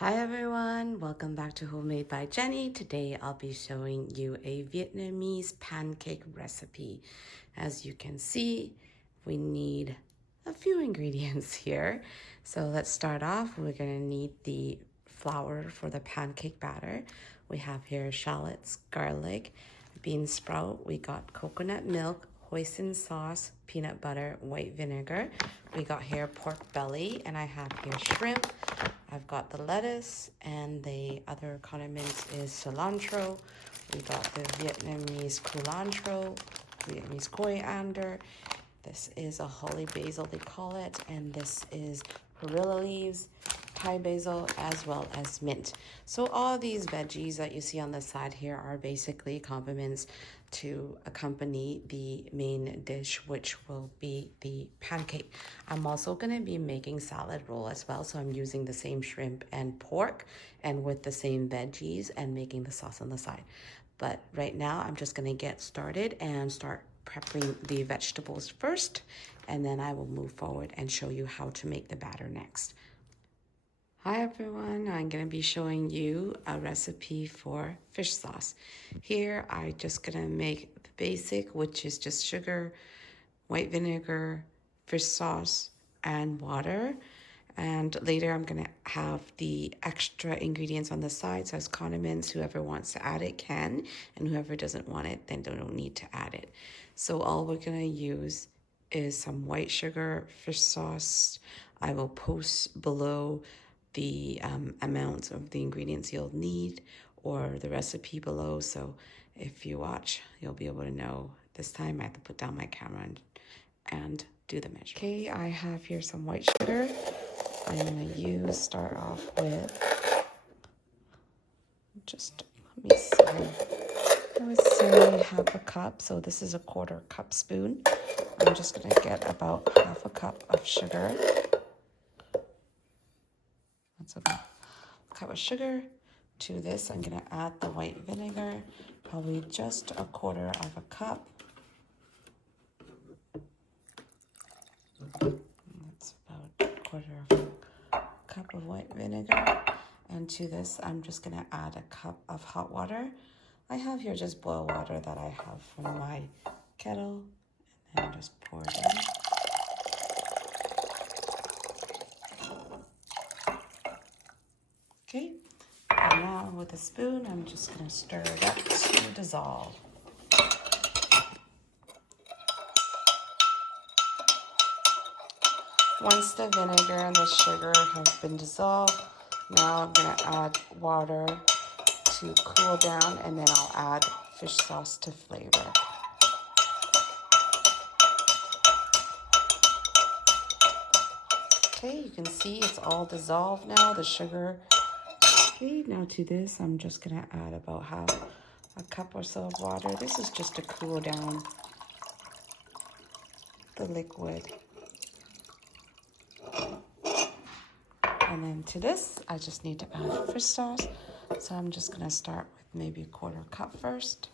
Hi everyone, welcome back to Homemade by Jenny. Today I'll be showing you a Vietnamese pancake recipe. As you can see, we need a few ingredients here. So let's start off. We're gonna need the flour for the pancake batter. We have here shallots, garlic, bean sprout. We got coconut milk, hoisin sauce, peanut butter, white vinegar. We got here pork belly, and I have here shrimp. I've got the lettuce, and the other condiments is cilantro. We got the Vietnamese culantro, Vietnamese coriander. This is a holly basil, they call it, and this is perilla leaves, Thai basil, as well as mint. So all these veggies that you see on the side here are basically condiments to accompany the main dish, which will be the pancake. I'm also going to be making salad roll as well, so I'm using the same shrimp and pork and with the same veggies and making the sauce on the side. But right now I'm just going to get started and start prepping the vegetables first, and then I will move forward and show you how to make the batter next. Hi everyone, I'm going to be showing you a recipe for fish sauce. Here I'm just going to make the basic, which is just sugar, white vinegar, fish sauce, and water. And later I'm going to have the extra ingredients on the side, so as condiments. Whoever wants to add it can, and whoever doesn't want it, then they don't need to add it. So all we're going to use is some white sugar, fish sauce. I will post below the amount of the ingredients you'll need, or the recipe below, so if you watch you'll be able to know. This time I have to put down my camera and do the measure. Okay, I have here some white sugar. I'm going to start off with, just let me see, I would say half a cup. So this is a 1/4 cup spoon. I'm just going to get about half a cup of sugar. That's about a cup of sugar. To this, I'm going to add the white vinegar, probably just a 1/4 of a cup. That's about a 1/4 of a cup of white vinegar. And to this, I'm just going to add a cup of hot water. I have here just boiled water that I have from my kettle, and then just pour it in. Okay, and now with a spoon, I'm just going to stir it up to dissolve. Once the vinegar and the sugar have been dissolved, now I'm going to add water to cool down, and then I'll add fish sauce to flavor. Okay, you can see it's all dissolved now, the sugar. Okay, now to this, I'm just going to add about half a cup or so of water. This is just to cool down the liquid. And then to this, I just need to add fish sauce. So I'm just going to start with maybe a 1/4 cup first.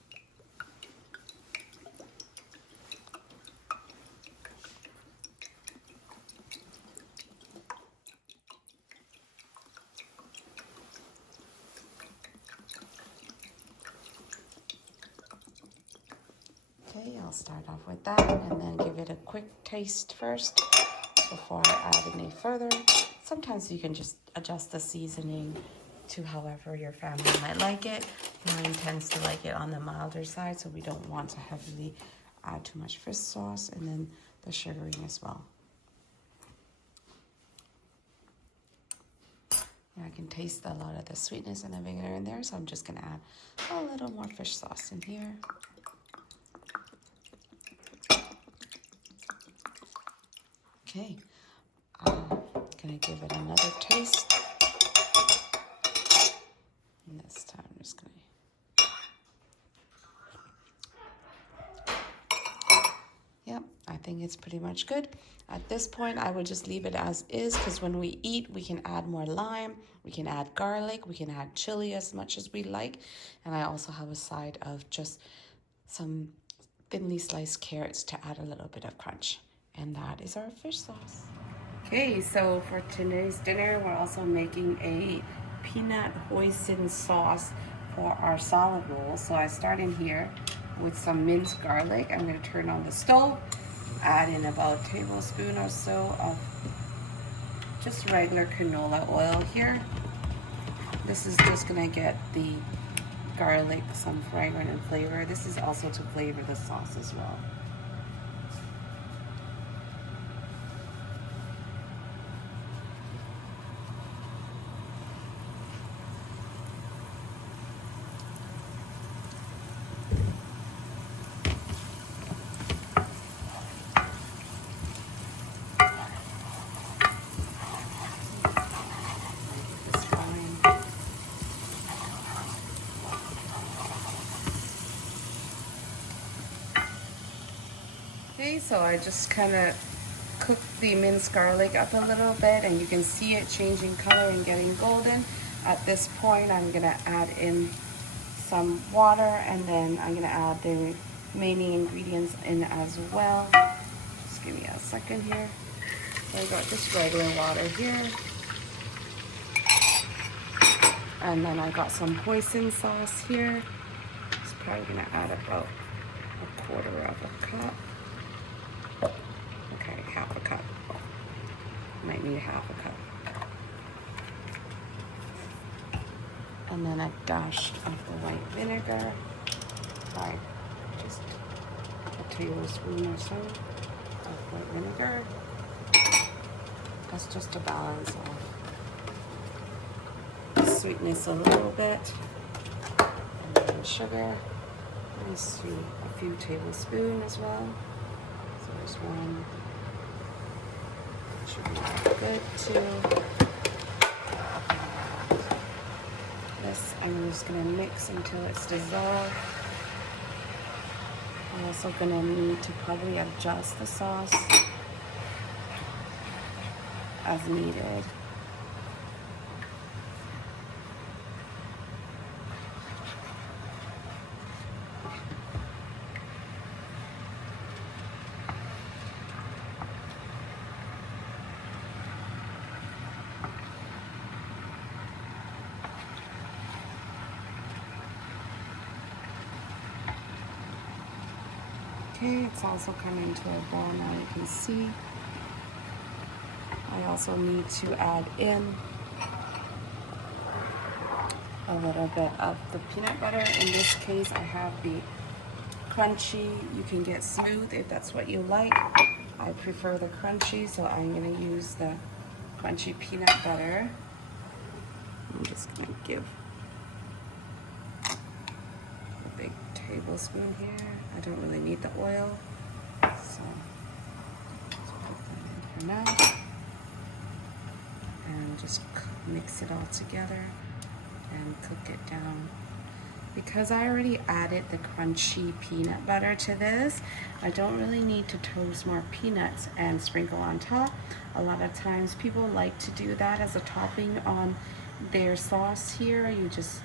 Okay, I'll start off with that and then give it a quick taste first before I add any further. Sometimes you can just adjust the seasoning to however your family might like it. Mine tends to like it on the milder side, so we don't want to heavily add too much fish sauce, and then the sugaring as well. And I can taste a lot of the sweetness and the vinegar in there, so I'm just going to add a little more fish sauce in here. Okay, I'm going to give it another taste. And this time I'm just going to... Yep, I think it's pretty much good. At this point, I would just leave it as is, because when we eat, we can add more lime, we can add garlic, we can add chili as much as we like. And I also have a side of just some thinly sliced carrots to add a little bit of crunch. And that is our fish sauce. Okay, so for today's dinner, we're also making a peanut hoisin sauce for our salad roll. So I start in here with some minced garlic. I'm going to turn on the stove, add in about a tablespoon or so of just regular canola oil here. This is just going to get the garlic some fragrance and flavor. This is also to flavor the sauce as well. Okay, so I just kind of cook the minced garlic up a little bit, and you can see it changing color and getting golden. At this point, I'm gonna add in some water, and then I'm gonna add the remaining ingredients in as well. Just give me a second here. So I got just regular water here. And then I got some hoisin sauce here. It's probably gonna add about a quarter of a cup. Okay, half a cup. Might need half a cup. And then a dash of the white vinegar. Like just a tablespoon or so of white vinegar. That's just to balance off the sweetness a little bit. And then sugar. Let's see, a few tablespoons as well. So there's one. Should be good too. This I'm just gonna mix until it's dissolved. I'm also gonna need to probably adjust the sauce as needed. Okay, it's also coming to a boil now, you can see. I also need to add in a little bit of the peanut butter. In this case, I have the crunchy. You can get smooth if that's what you like. I prefer the crunchy, so I'm gonna use the crunchy peanut butter. I'm just gonna give a big tablespoon here. I don't really need the oil, so let's put that in here now. And just mix it all together and cook it down. Because I already added the crunchy peanut butter to this, I don't really need to toast more peanuts and sprinkle on top. A lot of times people like to do that as a topping on their sauce here. You just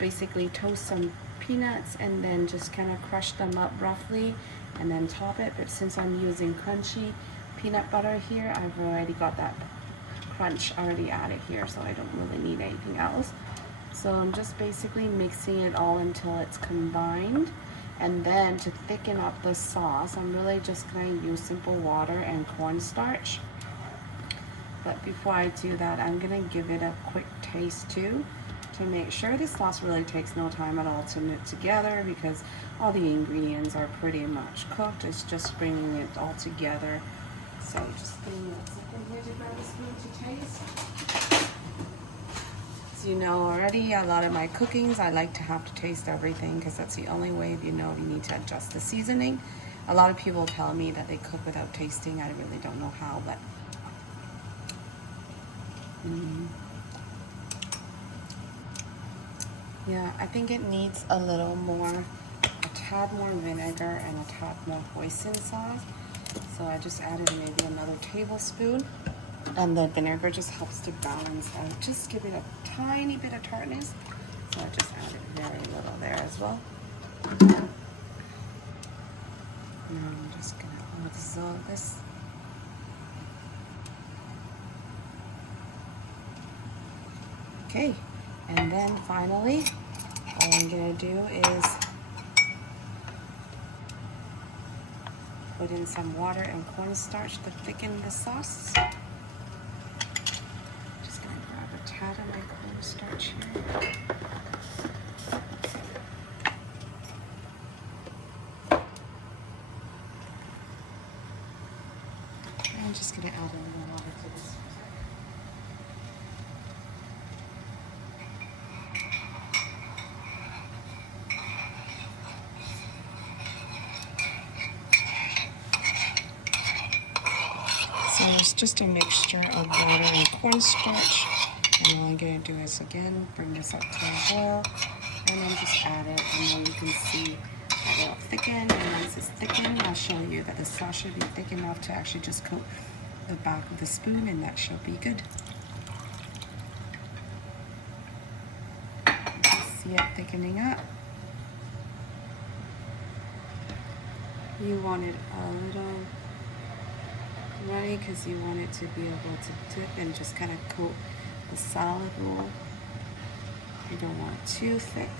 basically toast some peanuts and then just kind of crush them up roughly and then top it. But since I'm using crunchy peanut butter here, I've already got that crunch already added here, so I don't really need anything else. So I'm just basically mixing it all until it's combined. And then to thicken up the sauce, I'm really just going to use simple water and cornstarch. But before I do that, I'm going to give it a quick taste too, to make sure this sauce really takes no time at all to knit together, because all the ingredients are pretty much cooked. It's just bringing it all together. So just give me a second here to grab a spoon to taste. As you know already, a lot of my cookings, I like to have to taste everything, because that's the only way you know you need to adjust the seasoning. A lot of people tell me that they cook without tasting. I really don't know how, but yeah, I think it needs a little more, a tad more vinegar and a tad more hoisin sauce. So I just added maybe another tablespoon, and the vinegar just helps to balance out, just give it a tiny bit of tartness. So I just added very little there as well. And I'm just gonna dissolve this. Okay, And then finally, all I'm gonna do is put in some water and cornstarch to thicken the sauce. Just gonna grab a tad of my cornstarch here. I'm just gonna add a little water to this. So it's just a mixture of water and cornstarch. And all I'm going to do is again bring this up to a boil and then just add it. And then you can see that it'll thicken. And once it's thickened, I'll show you that the sauce should be thick enough to actually just coat the back of the spoon, and that should be good. You can see it thickening up. You want it a little runny because you want it to be able to dip and just kind of coat the salad roll. You don't want it too thick.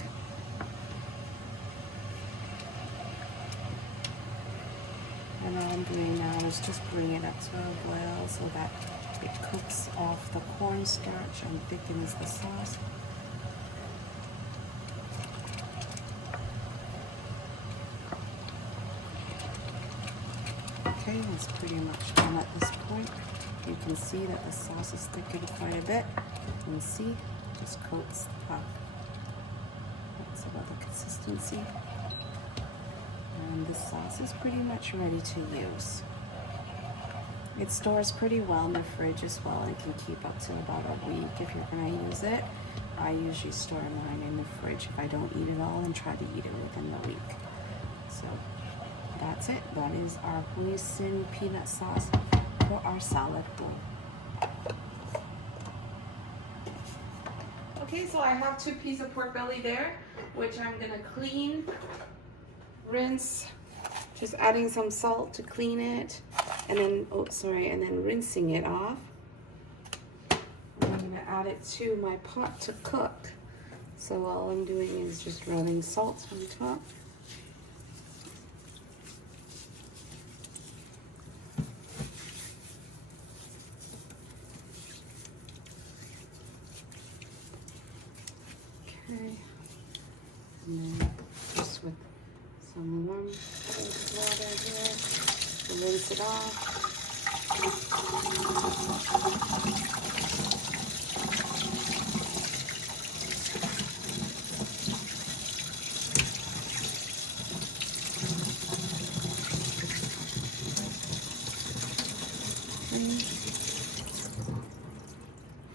And all I'm doing now is just bring it up to a boil so that it cooks off the cornstarch and thickens the sauce. Okay, it's pretty much done at this point. You can see that the sauce is thickened quite a bit. You can see, just coats the top. That's about the consistency. And the sauce is pretty much ready to use. It stores pretty well in the fridge as well and can keep up to about a week if you're gonna use it. I usually store mine in the fridge if I don't eat it all and try to eat it within the week. So that's it. That is our hoisin peanut sauce for our salad bowl. Okay, so I have 2 pieces of pork belly there, which I'm gonna clean, rinse, just adding some salt to clean it, and then, and then rinsing it off. I'm gonna add it to my pot to cook. So all I'm doing is just rubbing salt on top. Okay, and then just with some warm water here to rinse it off.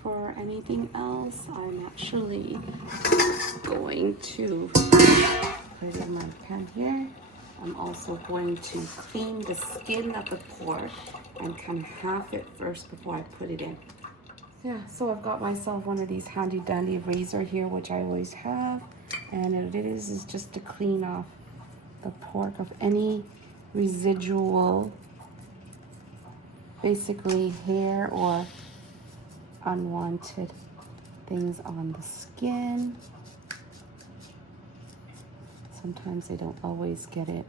For anything else, I'm actually going to put it in my pan here. I'm also going to clean the skin of the pork and kind of half it first before I put it in. Yeah, so I've got myself one of these handy dandy razor here, which I always have. And what it is just to clean off the pork of any residual, basically hair or unwanted things on the skin. Sometimes they don't always get it,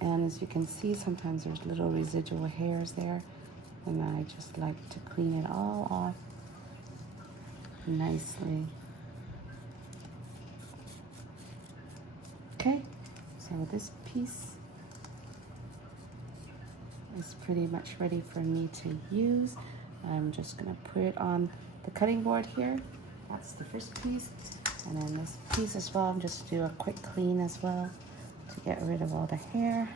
and as you can see, sometimes there's little residual hairs there, and I just like to clean it all off nicely. Okay, so this piece is pretty much ready for me to use. I'm just gonna put it on the cutting board here. That's the first piece. And then this piece as well, I'm just do a quick clean as well to get rid of all the hair.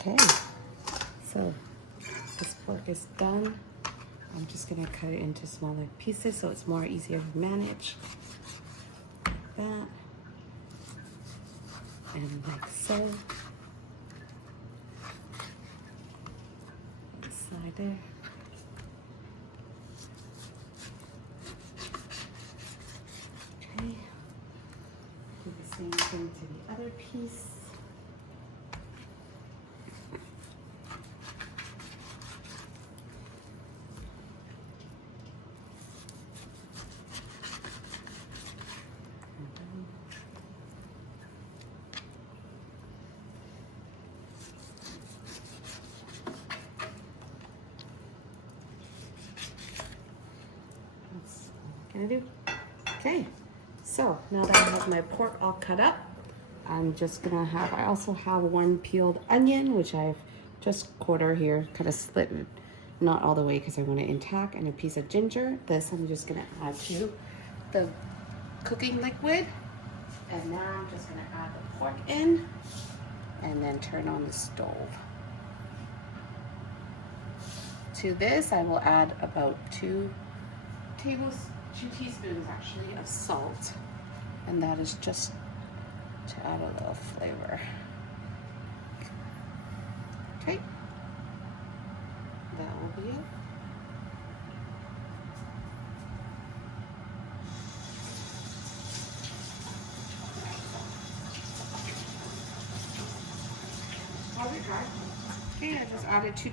Okay, so this pork is done. I'm just gonna cut it into smaller pieces so it's more easier to manage. Like that. And like so. This side there. into the other piece. Gonna do. Okay, so now that I have my pork all cut up, I'm just gonna have, I also have one peeled onion, which I've just quarter here, kind of split, not all the way because I want it intact, and a piece of ginger. This I'm just gonna add to the cooking liquid. And now I'm just gonna add the pork in and then turn on the stove. To this, I will add about 2 teaspoons actually of salt, and that is just to add a little flavor. Okay, that will be it. Okay, I just added 2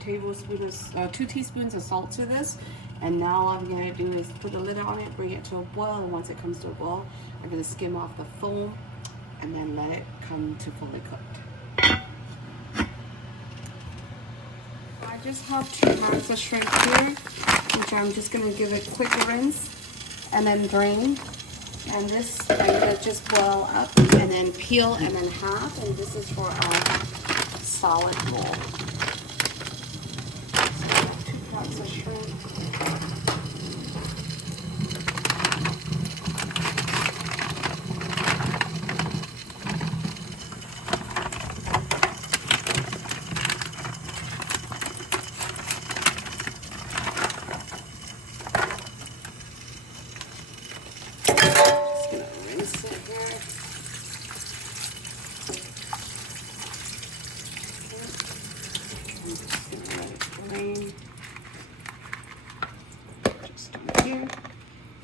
teaspoons of salt to this. And now all I'm gonna do is put the lid on it, bring it to a boil, and once it comes to a boil, I'm gonna skim off the foam and then let it come to fully cooked. I just have 2 pounds of shrimp here, which I'm just gonna give it a quick rinse and then drain. And this, I'm gonna just boil up and then peel and then half, and this is for our salad roll. So 2 pounds of shrimp.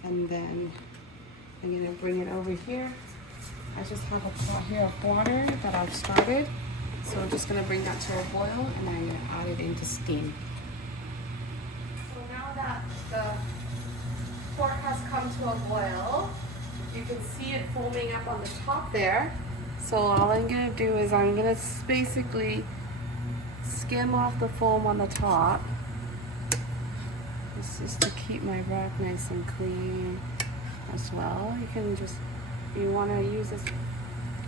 And then I'm going to bring it over here. I just have a pot here of water that I've started. So I'm just going to bring that to a boil, and then I'm going to add it into steam. So now that the pork has come to a boil, you can see it foaming up on the top there. So all I'm going to do is I'm going to basically skim off the foam on the top. This is to keep my broth nice and clean as well. You can just, if you want to use this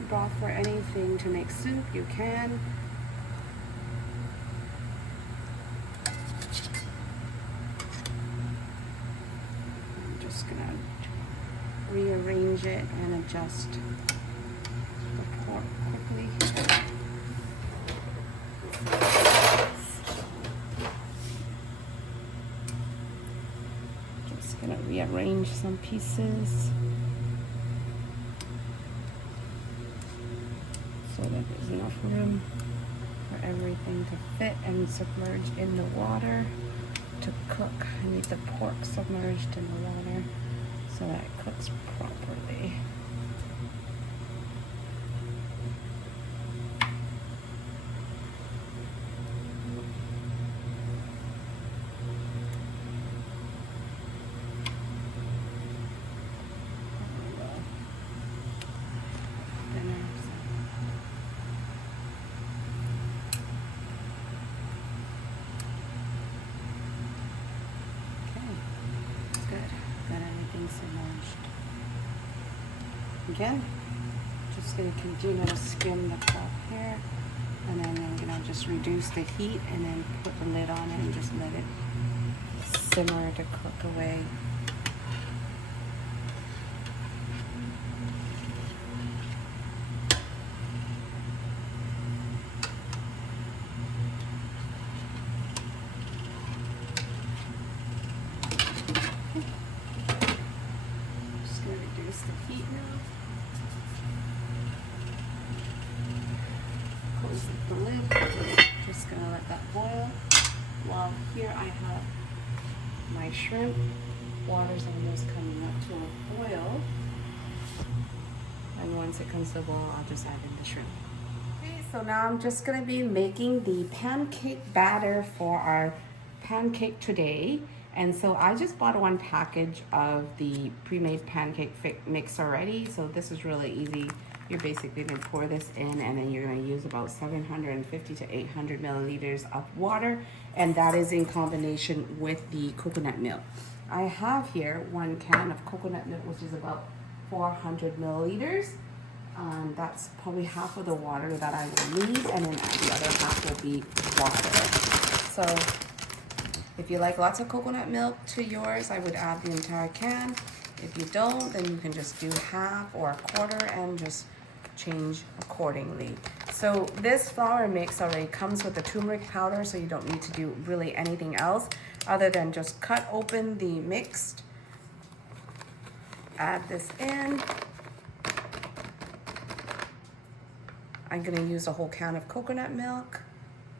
broth for anything, to make soup, you can. I'm just gonna rearrange it and adjust the pork quickly. Gonna rearrange some pieces so that there's enough room for everything to fit and submerge in the water to cook. I need the pork submerged in the water so that it cooks properly. Again, just going to continue to skim the top here, and then I'm going to just reduce the heat and then put the lid on it and just let it simmer to cook away. Just going to reduce the heat now. Close the lid. Just gonna let that boil. While here I have my shrimp. Water's almost coming up to a boil. And once it comes to the boil, I'll just add in the shrimp. Okay, so now I'm just gonna be making the pancake batter for our pancake today. And so I just bought one package of the pre-made pancake mix already. So this is really easy. You're basically gonna pour this in, and then you're gonna use about 750 to 800 milliliters of water. And that is in combination with the coconut milk. I have here 1 can of coconut milk, which is about 400 milliliters. That's probably half of the water that I will need, and then the other half will be water. So if you like lots of coconut milk to yours, I would add the entire can. If you don't, then you can just do half or a quarter and just change accordingly. So this flour mix already comes with the turmeric powder, so you don't need to do really anything else other than just cut open the mixed, add this in. I'm gonna use a whole can of coconut milk.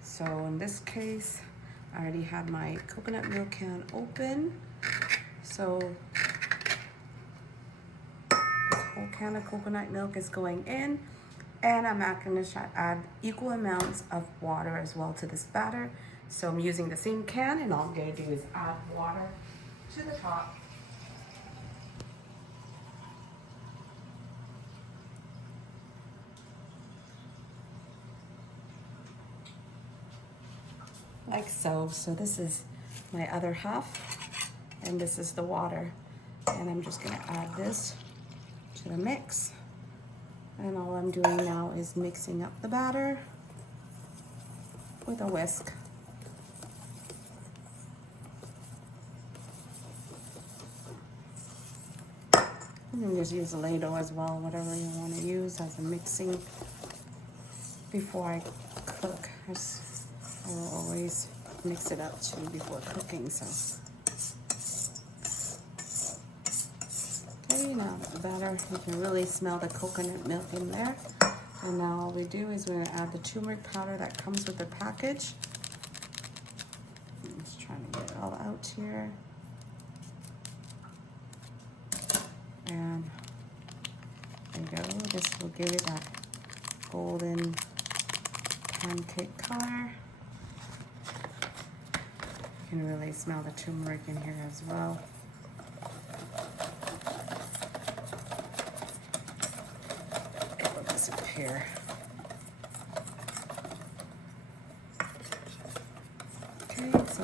So in this case, I already have my coconut milk can open. So this whole can of coconut milk is going in, and I'm not gonna add equal amounts of water as well to this batter. So I'm using the same can, and all I'm gonna do is add water to the top. Like so. So this is my other half, and this is the water. And I'm just gonna add this to the mix. And all I'm doing now is mixing up the batter with a whisk. You can just use a ladle as well, whatever you want to use as a mixing before I cook. I will always mix it up too before cooking, so. Okay, now the batter, you can really smell the coconut milk in there. And now all we do is we're gonna add the turmeric powder that comes with the package. I'm just trying to get it all out here. And there you go, this will give it that golden pancake color. You can really smell the turmeric in here as well. It will disappear. Okay, so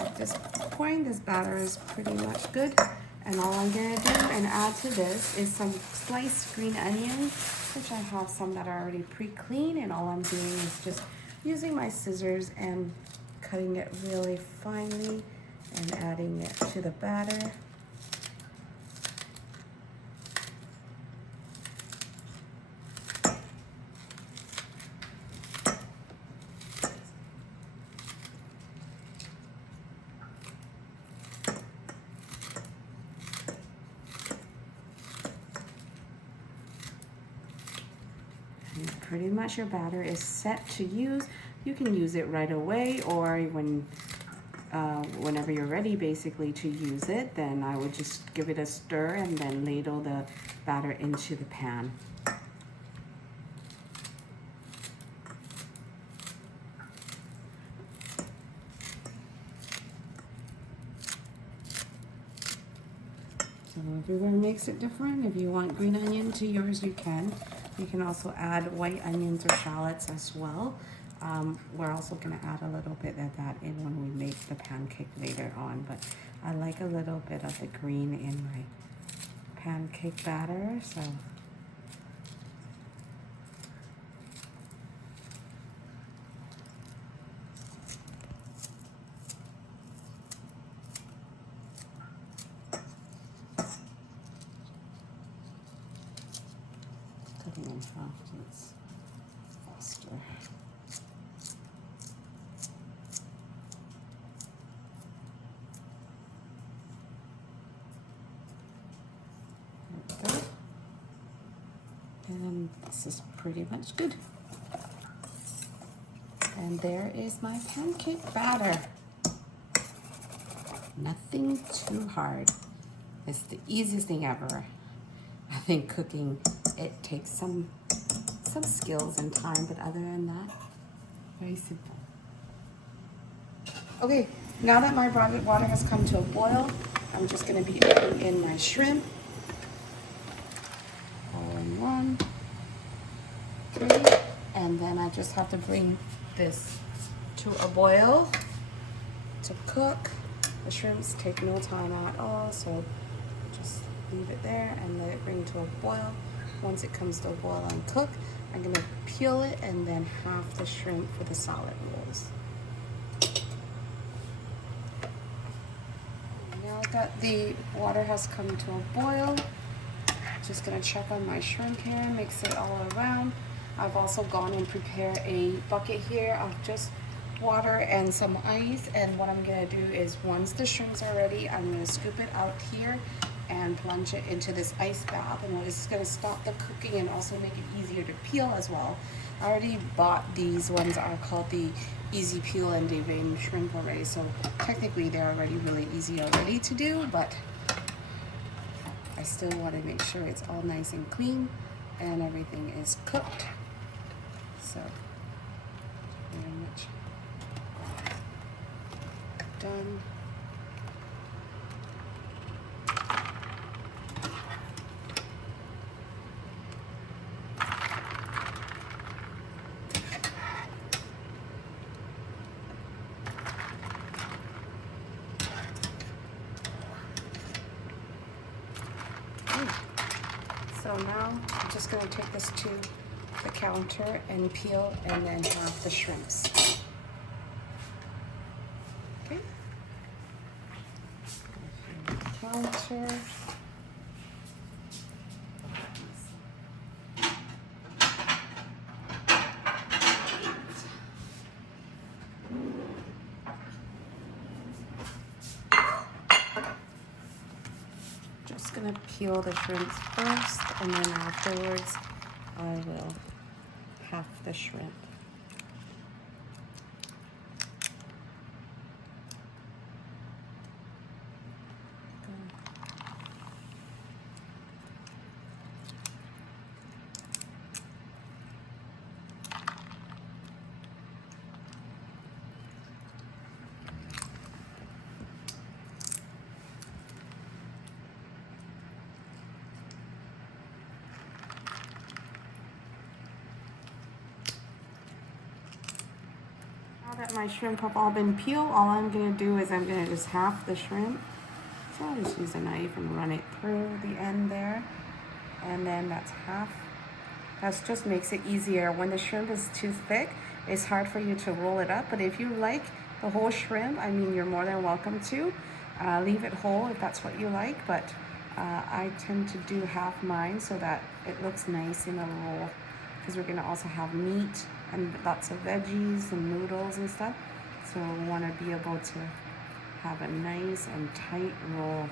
at this point, this batter is pretty much good. And all I'm gonna do and add to this is some sliced green onions, which I have some that are already pre-cleaned, and all I'm doing is just using my scissors and cutting it really finely and adding it to the batter. And pretty much your batter is set to use. You can use it right away, or whenever you're ready basically to use it, then I would just give it a stir and then ladle the batter into the pan. So everyone makes it different. If you want green onion to yours, you can. You can also add white onions or shallots as well. We're also gonna add a little bit of that in when we make the pancake later on, but I like a little bit of the green in my pancake batter, so. Cutting in half so it's faster. And this is pretty much good. And there is my pancake batter. Nothing too hard. It's the easiest thing ever. I think cooking it takes some skills and time, but other than that, very simple. Okay, now that my water has come to a boil, I'm just gonna be adding in my shrimp. All in one. Okay, and then I just have to bring this to a boil to cook. The shrimps take no time at all, so just leave it there and let it bring to a boil. Once it comes to a boil and cook, I'm gonna peel it and then half the shrimp for the salad rolls. Now that the water has come to a boil, just gonna check on my shrimp here, mix it all around. I've also gone and prepared a bucket here of just water and some ice, and what I'm gonna do is once the shrimps are ready, I'm gonna scoop it out here and plunge it into this ice bath, and it's gonna stop the cooking and also make it easier to peel as well. I already bought these ones, are called the easy peel and devein shrimp already, so technically they're already really easy already to do, but I still want to make sure it's all nice and clean and everything is cooked. So very much done. So now I'm just going to take this to the counter and peel and then half the shrimps. Okay. Counter. Just gonna peel the shrimps first, and then afterwards I will half the shrimp. Now that my shrimp have all been peeled, all I'm going to do is I'm going to just half the shrimp. So I'll just use a knife and run it through the end there. And then that's half. That just makes it easier. When the shrimp is too thick, it's hard for you to roll it up. But if you like the whole shrimp, I mean, you're more than welcome to. Leave it whole if that's what you like. But I tend to do half mine so that it looks nice in a roll. Because we're going to also have meat and lots of veggies and noodles and stuff. So we want to be able to have a nice and tight roll.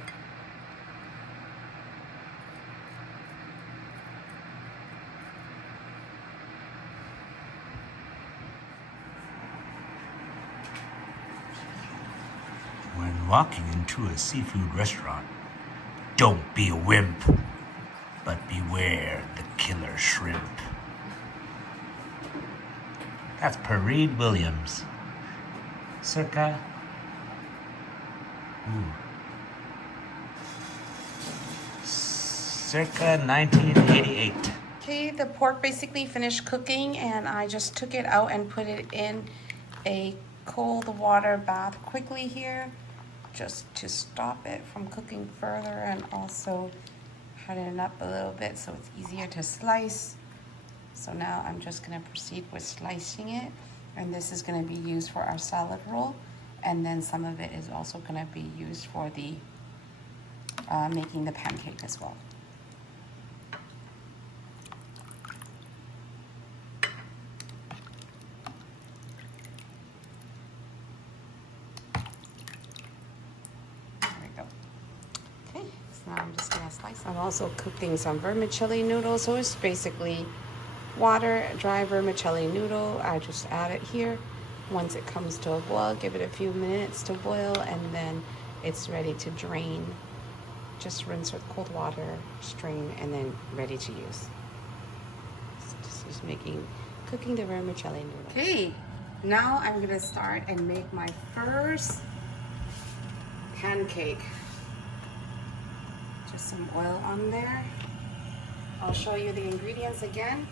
When walking into a seafood restaurant, don't be a wimp, but beware the killer shrimp. That's Pareed Williams, circa circa 1988. Okay, the pork basically finished cooking, and I just took it out and put it in a cold water bath quickly here, just to stop it from cooking further and also harden it up a little bit so it's easier to slice. So now I'm just going to proceed with slicing it, and this is going to be used for our salad roll, and then some of it is also going to be used for the making the pancake as well. There we go. Okay, so now I'm just going to slice. I'm also cooking some vermicelli noodles, so it's basically water, dry vermicelli noodle. I just add it here. Once it comes to a boil, give it a few minutes to boil, and then it's ready to drain. Just rinse with cold water, strain, and then ready to use. just cooking the vermicelli noodles. Okay, now I'm gonna start and make my first pancake. Just some oil on there. I'll show you the ingredients again.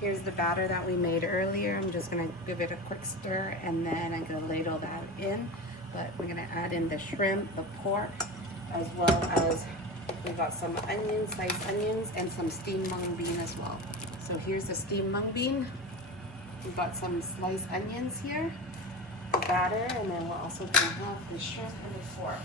Here's the batter that we made earlier. I'm just gonna give it a quick stir and then I'm gonna ladle that in. But we're gonna add in the shrimp, the pork, as well as we've got some onions, sliced onions, and some steamed mung bean as well. So here's the steamed mung bean. We've got some sliced onions here, the batter, and then we're also gonna have the shrimp and the pork.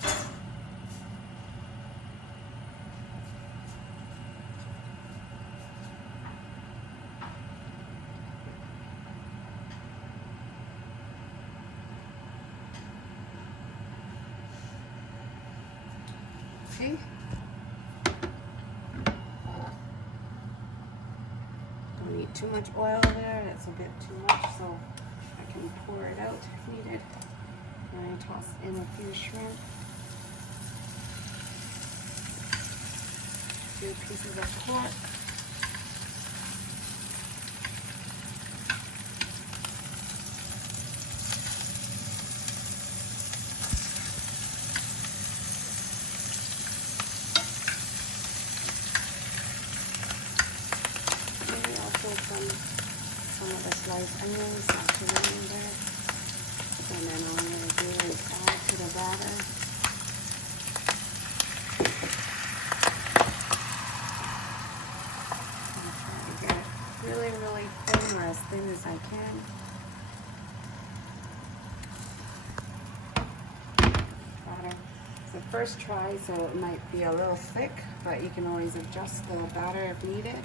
Okay. Don't need too much oil there, that's a bit too much, so I can pour it out if needed. And I toss in a few shrimp, 2 pieces of pork, some of the sliced onions, sauteing in there. And then all I'm going to do is add to the batter. I'm trying to get it really, really thin or as thin as I can. Batter. It's the first try, so it might be a little thick, but you can always adjust the batter if needed.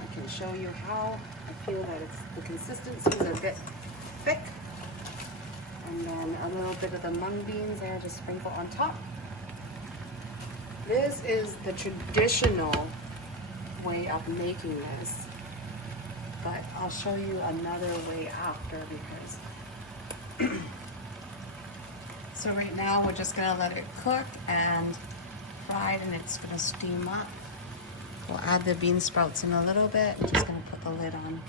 I can show you how. I feel that the consistency is a bit thick. And then a little bit of the mung beans there to sprinkle on top. This is the traditional way of making this, but I'll show you another way after because so right now we're just gonna let it cook and fry it and it's gonna steam up. We'll add the bean sprouts in a little bit. I'm just gonna put the lid on.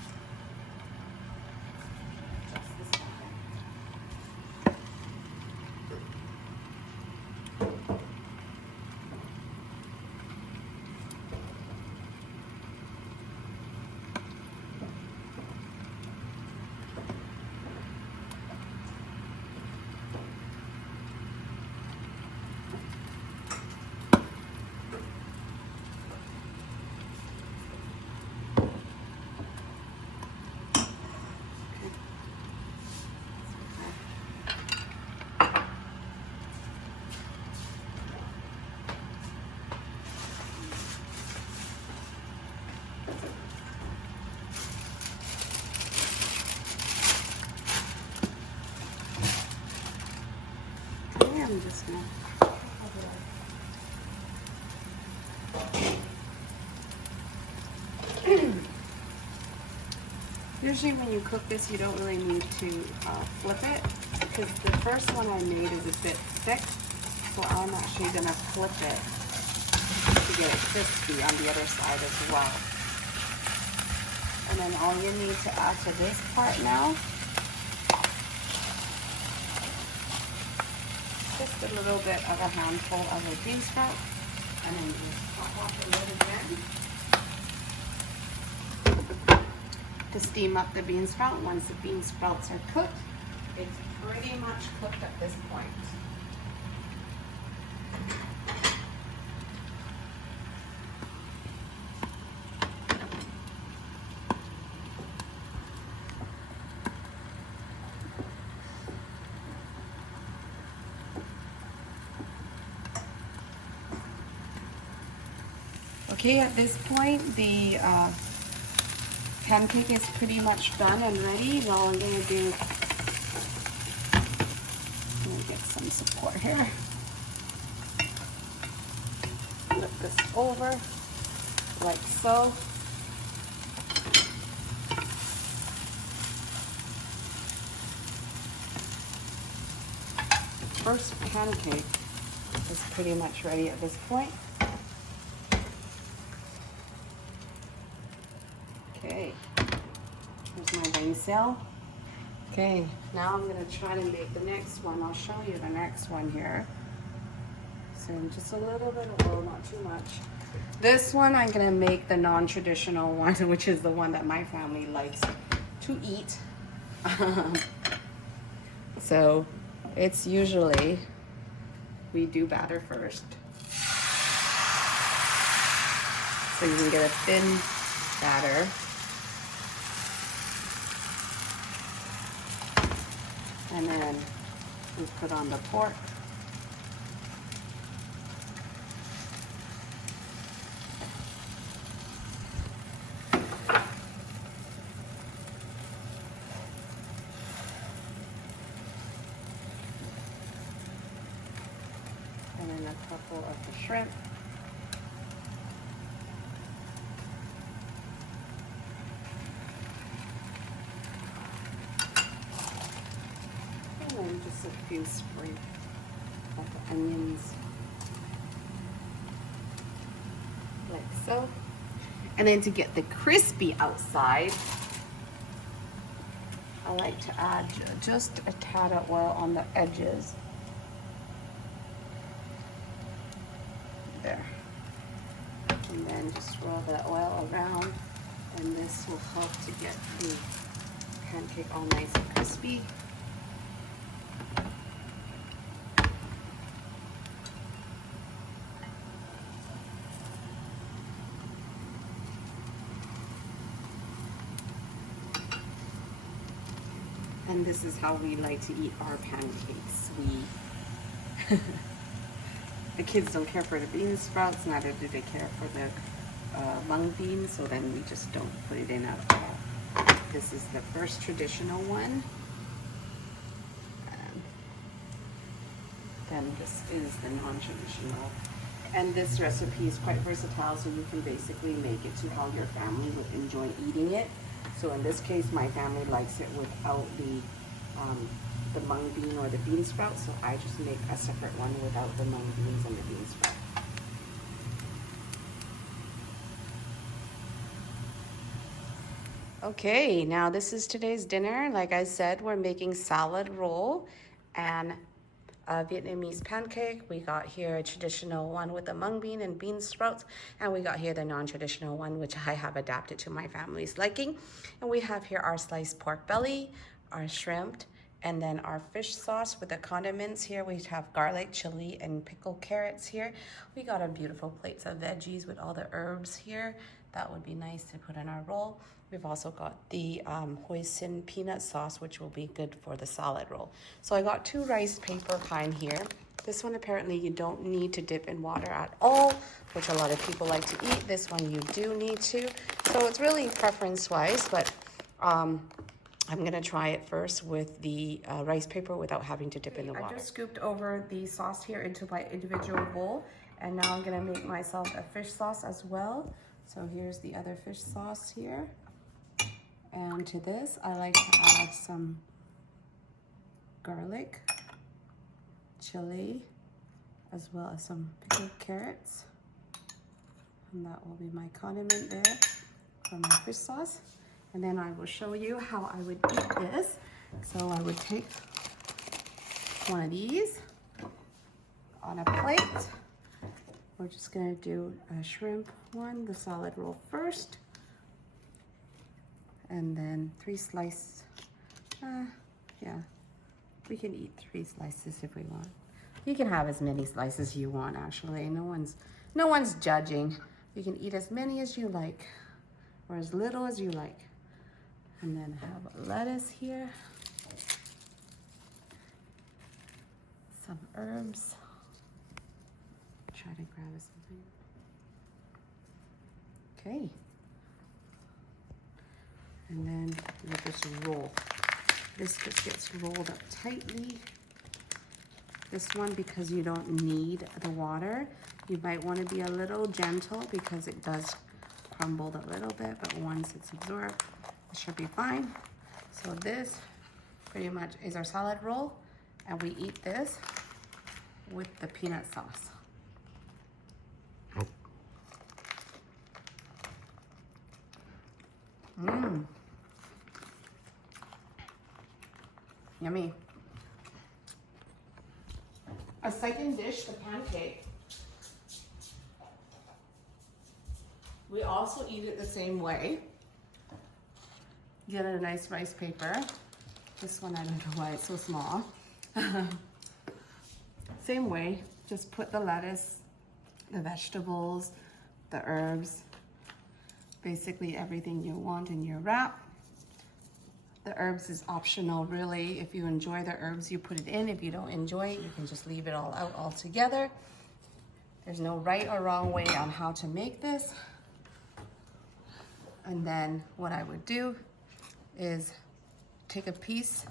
I'm just gonna usually when you cook this you don't really need to flip it because the first one I made is a bit thick, so I'm actually gonna flip it to get it crispy on the other side as well. And then all you need to add to this part now, just a little bit of a handful of the bean sprout, and then just pop off the lid again to steam up the bean sprout. Once the bean sprouts are cooked, it's pretty much cooked at this point. Okay, at this point, the pancake is pretty much done and ready. All I'm going to do, let me get some support here. Flip this over, like so. The first pancake is pretty much ready at this point. Okay, Here's my Banh Xeo. Okay, now I'm gonna try to make the next one. I'll show you the next one here. So just a little bit of oil, not too much. This one I'm gonna make the non-traditional one, which is the one that my family likes to eat. So it's usually, we do batter first. So you can get a thin batter. And then we put on the pork. And then a couple of the shrimp. And then just a few sprigs of the onions. Like so. And then to get the crispy outside, I like to add just a tad of oil on the edges. There. And then just swirl the oil around, and this will help to get the pancake all nice and crispy. And this is how we like to eat our pancakes. The kids don't care for the bean sprouts, neither do they care for the mung beans, so then we just don't put it in at all. This is the first traditional one. Then this is the non-traditional. And this recipe is quite versatile, so you can basically make it to how your family would enjoy eating it. So in this case, my family likes it without the mung bean or the bean sprout, so I just make a separate one without the mung beans and the bean sprout. Okay, now this is today's dinner. Like I said, we're making salad roll and a Vietnamese pancake. We got here a traditional one with the mung bean and bean sprouts, and we got here the non-traditional one, which I have adapted to my family's liking. And we have here our sliced pork belly, our shrimp, and then our fish sauce with the condiments. Here we have garlic, chili, and pickled carrots here. We got our beautiful plates of veggies with all the herbs here. That would be nice to put in our roll. We've also got the hoisin peanut sauce, which will be good for the salad roll. So I got two rice paper kind here. This one apparently you don't need to dip in water at all, which a lot of people like to eat. This one you do need to. So it's really preference-wise, but I'm gonna try it first with the rice paper without having to dip in the water. I just scooped over the sauce here into my individual bowl, and now I'm gonna make myself a fish sauce as well. So here's the other fish sauce here. And to this, I like to add some garlic, chili, as well as some pickled carrots. And that will be my condiment there for my fish sauce. And then I will show you how I would eat this. So I would take one of these on a plate. We're just gonna do a shrimp one, the salad roll first. And then 3 slices. Yeah, we can eat 3 slices if we want. You can have as many slices you want, actually. No one's judging. You can eat as many as you like, or as little as you like. And then have lettuce here, some herbs. Try to grab something. Okay. And then we'll just roll. This just gets rolled up tightly. This one, because you don't need the water, you might want to be a little gentle because it does crumble a little bit, but once it's absorbed, it should be fine. So this pretty much is our salad roll, and we eat this with the peanut sauce. Yummy. A second dish, the pancake. We also eat it the same way. Get a nice rice paper. This one, I don't know why it's so small. Same way, just put the lettuce, the vegetables, the herbs, basically everything you want in your wrap. The herbs is optional, really. If you enjoy the herbs, you put it in. If you don't enjoy it, you can just leave it all out altogether. There's no right or wrong way on how to make this. And then what I would do is take a piece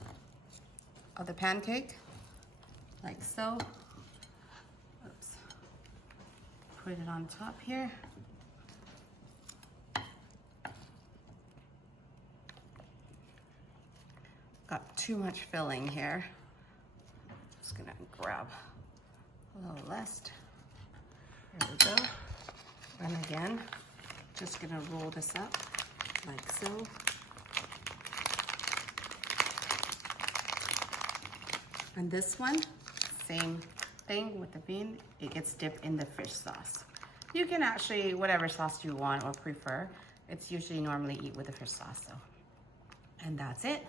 of the pancake, like so. Oops. Put it on top here. Got too much filling here. Just gonna grab a little less. There we go. And again, just gonna roll this up like so. And this one, same thing with the bean, it gets dipped in the fish sauce. You can actually, whatever sauce you want or prefer, it's usually normally eat with the fish sauce though. And that's it.